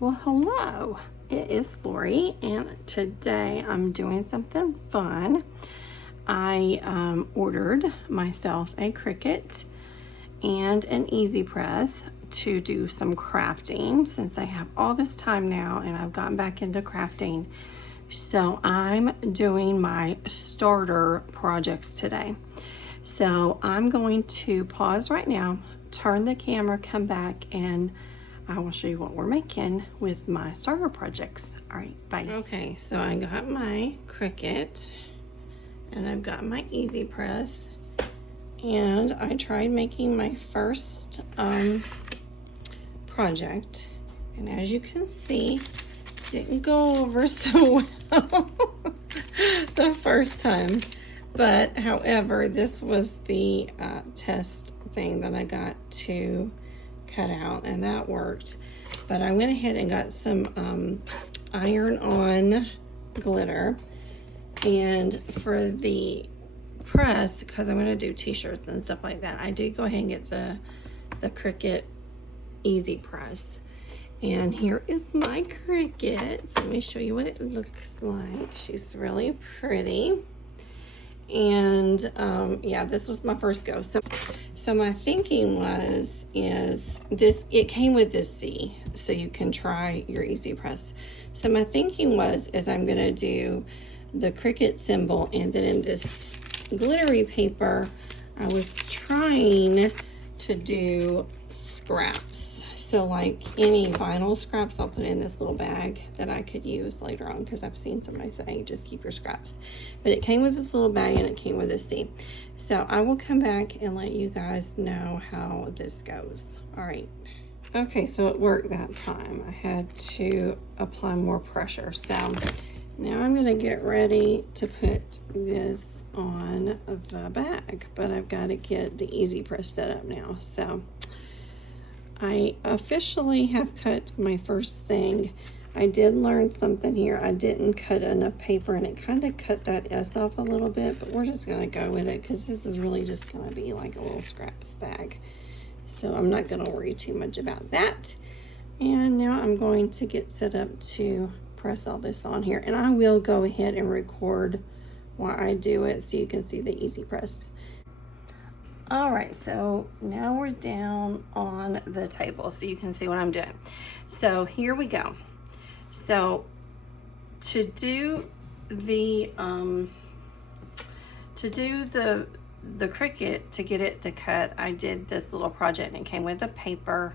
Well, hello, it is Lori, and today I'm doing something fun. I ordered myself a Cricut and an Easy Press to do some crafting since I have all this time now and I've gotten back into crafting. So I'm doing my starter projects today. So I'm going to pause right now, turn the camera, come back, and I will show you what we're making with my starter projects. All right, bye. Okay, so I got my Cricut and I've got my Easy Press, and I tried making my first project, and as you can see, didn't go over so well the first time. But however, this was the test thing that I got to cut out, and that worked. But I went ahead and got some iron-on glitter, and for the press, because I'm going to do t-shirts and stuff like that, I did go ahead and get the Cricut Easy Press. And here is my Cricut. So let me show you what it looks like. She's really pretty. And yeah, this was my first go. So my thinking it came with this C, so you can try your Easy Press. So my thinking is I'm gonna do the Cricut symbol, and then in this glittery paper, I was trying to do scraps. So like any vinyl scraps, I'll put in this little bag that I could use later on, because I've seen somebody say just keep your scraps. But it came with this little bag and it came with a seed. So I will come back and let you guys know how this goes. All right. Okay, so it worked that time. I had to apply more pressure. So now I'm gonna get ready to put this on the bag, but I've got to get the Easy Press set up now. So I officially have cut my first thing. I did learn something here. I didn't cut enough paper, and it kind of cut that S off a little bit, but we're just going to go with it because this is really just going to be like a little scraps bag. So I'm not going to worry too much about that. And now I'm going to get set up to press all this on here, and I will go ahead and record while I do it so you can see the Easy Press. All right, so now we're down on the table so you can see what I'm doing. So here we go. So to do the Cricut, to get it to cut, I did this little project, and it came with the paper,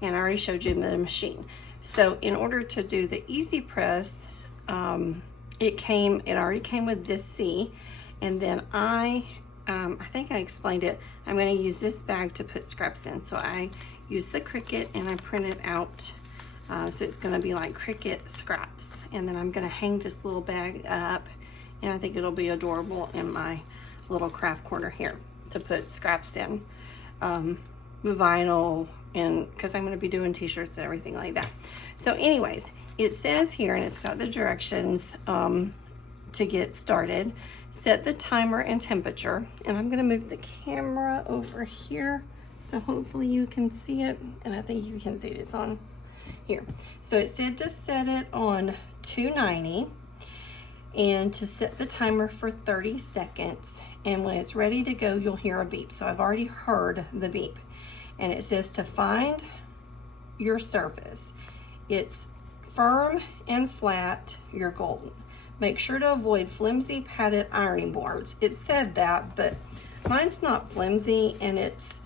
and I already showed you the machine. So in order to do the Easy Press, it already came with this C, and then I think I explained it. I'm going to use this bag to put scraps in. So I use the Cricut and I print it out. So it's going to be like Cricut scraps. And then I'm going to hang this little bag up, and I think it'll be adorable in my little craft corner here to put scraps in. Vinyl, and because I'm going to be doing t-shirts and everything like that. So anyways, it says here, and it's got the directions to get started. Set the timer and temperature, and I'm going to move the camera over here so hopefully you can see it, and I think you can see it. It's on here. So it said to set it on 290 and to set the timer for 30 seconds, and when it's ready to go you'll hear a beep. So I've already heard the beep, and it says to find your surface. It's firm and flat, you're golden. Make sure to avoid flimsy padded ironing boards. It said that, but mine's not flimsy, and it's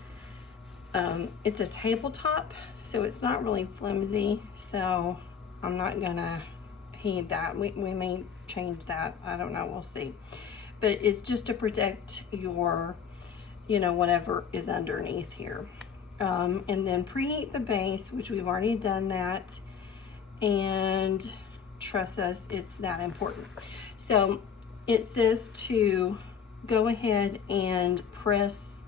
a tabletop, so it's not really flimsy. So I'm not gonna heed that. We may change that. I don't know. We'll see. But it's just to protect your, whatever is underneath here. And then preheat the base, which we've already done that, and trust us, it's that important. So it says to go ahead and pressing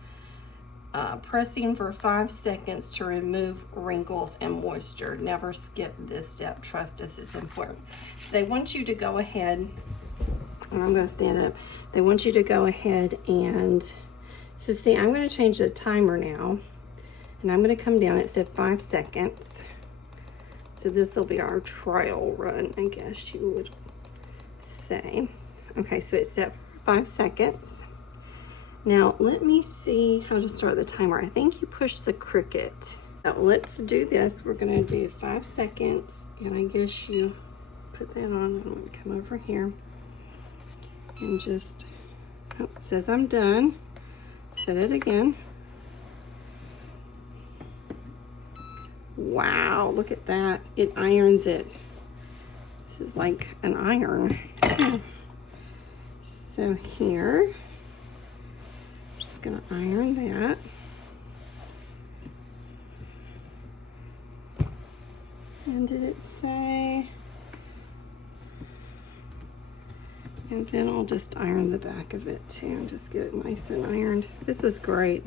for 5 seconds to remove wrinkles and moisture. Never skip this step. Trust us, it's important. So they want you to go ahead, and I'm going to stand up. They want you to go ahead and, so see, I'm going to change the timer now, and I'm going to come down. It said 5 seconds. So this will be our trial run, I guess you would say. Okay, so it's set for 5 seconds. Now let me see how to start the timer. I think you push the Cricut. Now let's do this. We're gonna do 5 seconds, and I guess you put that on. I'm gonna come over here and just, oh, it says I'm done. Set it again. Wow, look at that. It irons it. This is like an iron. So here, just gonna iron that. And did it say? And then I'll just iron the back of it too, and just get it nice and ironed. This is great.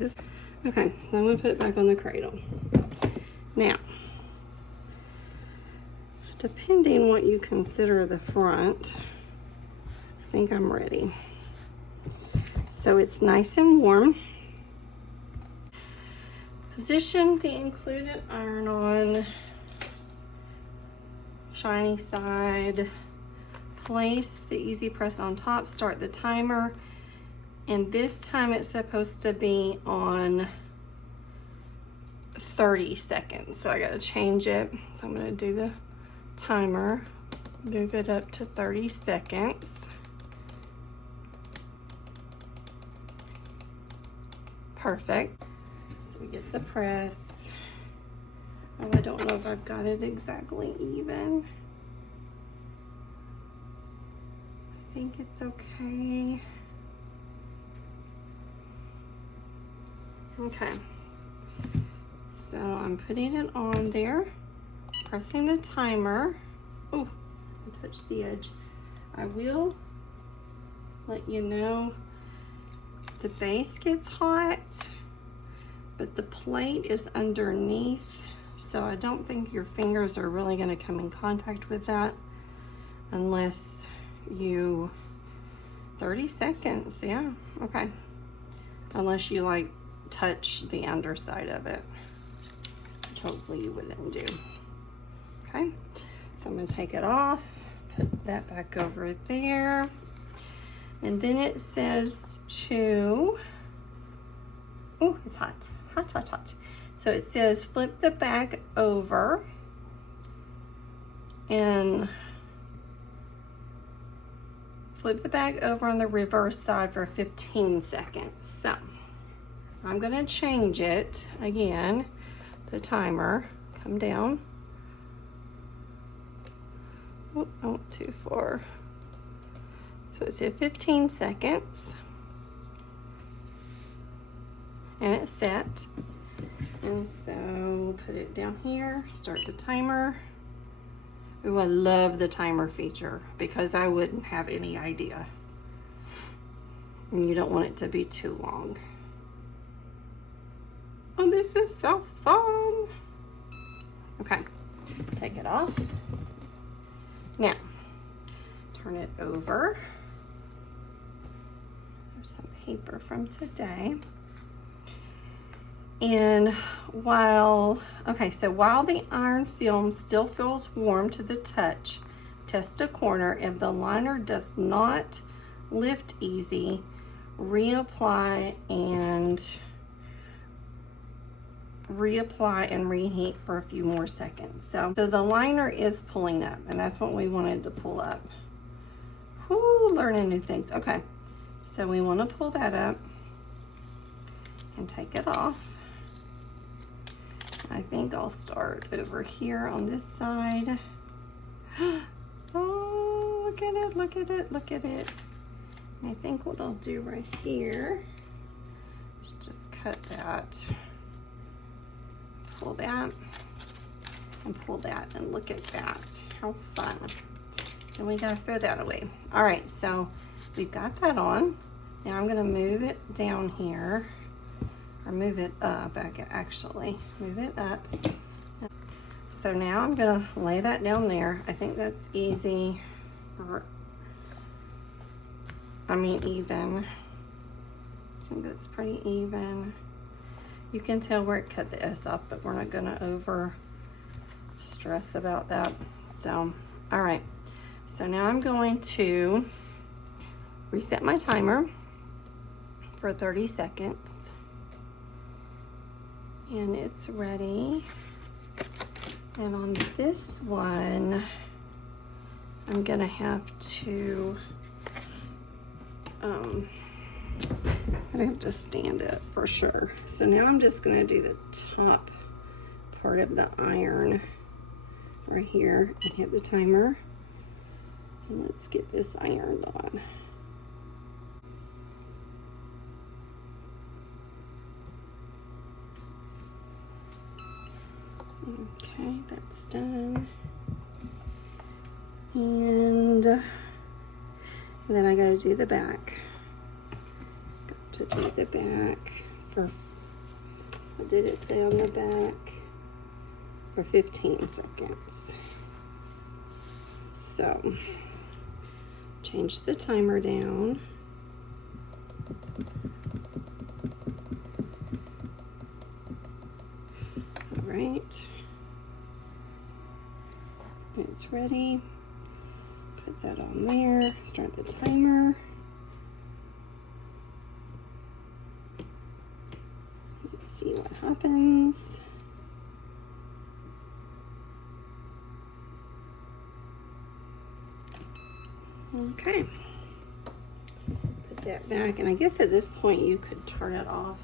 Okay, so I'm gonna put it back on the cradle. Now, depending what you consider the front, I think I'm ready. So it's nice and warm. Position the included iron on shiny side. Place the easy press on top, start the timer, and this time it's supposed to be on 30 seconds. So I gotta change it. So I'm gonna do the timer, move it up to 30 seconds. Perfect. So we get the press. Oh, I don't know if I've got it exactly even. I think it's okay. Okay. So I'm putting it on there, pressing the timer. Oh, I touched the edge. I will let you know the base gets hot, but the plate is underneath, so I don't think your fingers are really going to come in contact with that unless you 30 seconds. Yeah, okay, unless you like touch the underside of it, which hopefully you wouldn't do. Okay, so I'm going to take it off, put that back over there, and then it says to, oh, it's hot, hot, hot, hot. So it says flip the bag over and flip the bag over on the reverse side for 15 seconds. So I'm gonna change it again, the timer, come down. Oh, I went too far. So it said 15 seconds. And it's set. And so put it down here, start the timer. Ooh, I love the timer feature because I wouldn't have any idea. And you don't want it to be too long. Oh, this is so fun. Okay, take it off. Now, turn it over. There's some paper from today. And while the iron film still feels warm to the touch, test a corner. If the liner does not lift easy, reapply and reheat for a few more seconds. So the liner is pulling up, and that's what we wanted to pull up. Whoo, learning new things. Okay, so we want to pull that up and take it off. I think I'll start over here on this side. Oh, look at it, look at it, look at it. And I think what I'll do right here is just cut that, pull that, and pull that, and look at that. How fun. And we gotta throw that away. All right, so we've got that on. Now I'm gonna move it down here. Or move it up, actually. Move it up. So now I'm gonna lay that down there. I think that's easy. Even. I think that's pretty even. You can tell where it cut the S off, but we're not gonna over stress about that. So, all right. So now I'm going to reset my timer for 30 seconds. And it's ready. And on this one, I'm gonna have to, I'd have to stand it for sure. So now I'm just gonna do the top part of the iron right here. I hit the timer. And let's get this ironed on. Okay, that's done. And then I gotta do the back. Got to do the back for, what did it say on the back? For 15 seconds. So, change the timer down. All right. It's ready. Put that on there. Start the timer. Let's see what happens. Okay. Put that back, and I guess at this point you could turn it off,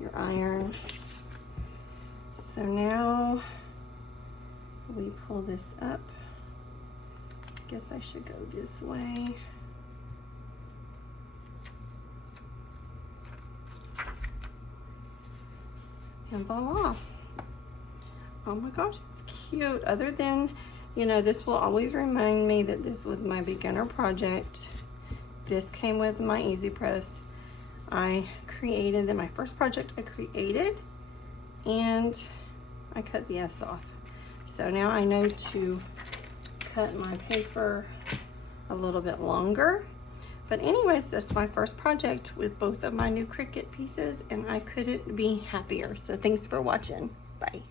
your iron. So now we pull this up. Guess I should go this way. And voila. Oh my gosh, it's cute. Other than, you know, this will always remind me that this was my beginner project. This came with my Easy Press. I created, then my first project I created, and I cut the S off. So now I know to cut my paper a little bit longer. But anyways, that's my first project with both of my new Cricut pieces, and I couldn't be happier. So thanks for watching. Bye.